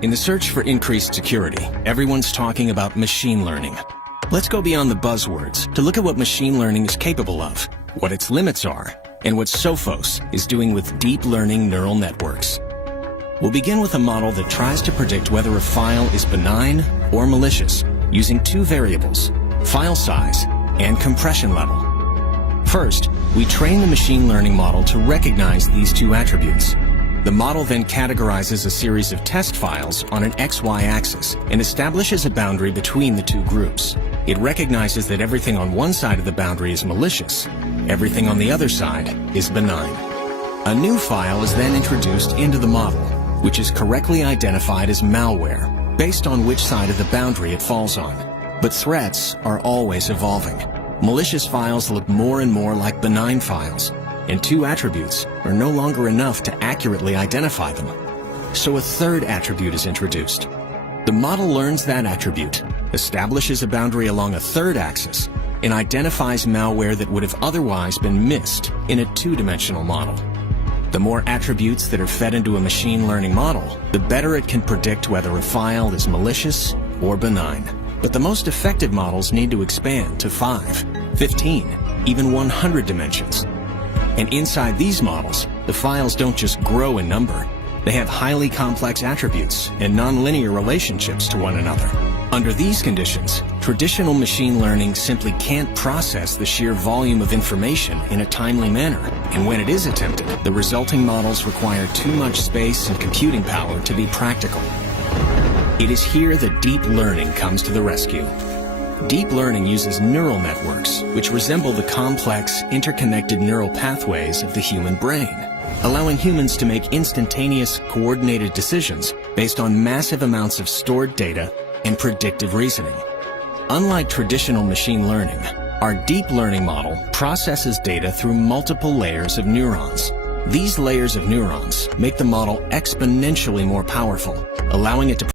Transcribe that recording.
In the search for increased security, everyone's talking about machine learning. Let's go beyond the buzzwords to look at what machine learning is capable of, what its limits are, and what Sophos is doing with deep learning neural networks. We'll begin with a model that tries to predict whether a file is benign or malicious using two variables, file size and compression level. First, we train the machine learning model to recognize these two attributes. The model then categorizes a series of test files on an XY axis and establishes a boundary between the two groups. It recognizes that everything on one side of the boundary is malicious, everything on the other side is benign. A new file is then introduced into the model, which is correctly identified as malware, based on which side of the boundary it falls on. But threats are always evolving. Malicious files look more and more like benign files, and two attributes are no longer enough to accurately identify them. So a third attribute is introduced. The model learns that attribute, establishes a boundary along a third axis, and identifies malware that would have otherwise been missed in a two-dimensional model. The more attributes that are fed into a machine learning model, the better it can predict whether a file is malicious or benign. But the most effective models need to expand to 5, 15, even 100 dimensions. And inside these models, the files don't just grow in number. They have highly complex attributes and nonlinear relationships to one another. Under these conditions, traditional machine learning simply can't process the sheer volume of information in a timely manner. And when it is attempted, the resulting models require too much space and computing power to be practical. It is here that deep learning comes to the rescue. Deep learning uses neural networks, which resemble the complex, interconnected neural pathways of the human brain, allowing humans to make instantaneous, coordinated decisions based on massive amounts of stored data and predictive reasoning. Unlike traditional machine learning, our deep learning model processes data through multiple layers of neurons. These layers of neurons make the model exponentially more powerful, allowing it to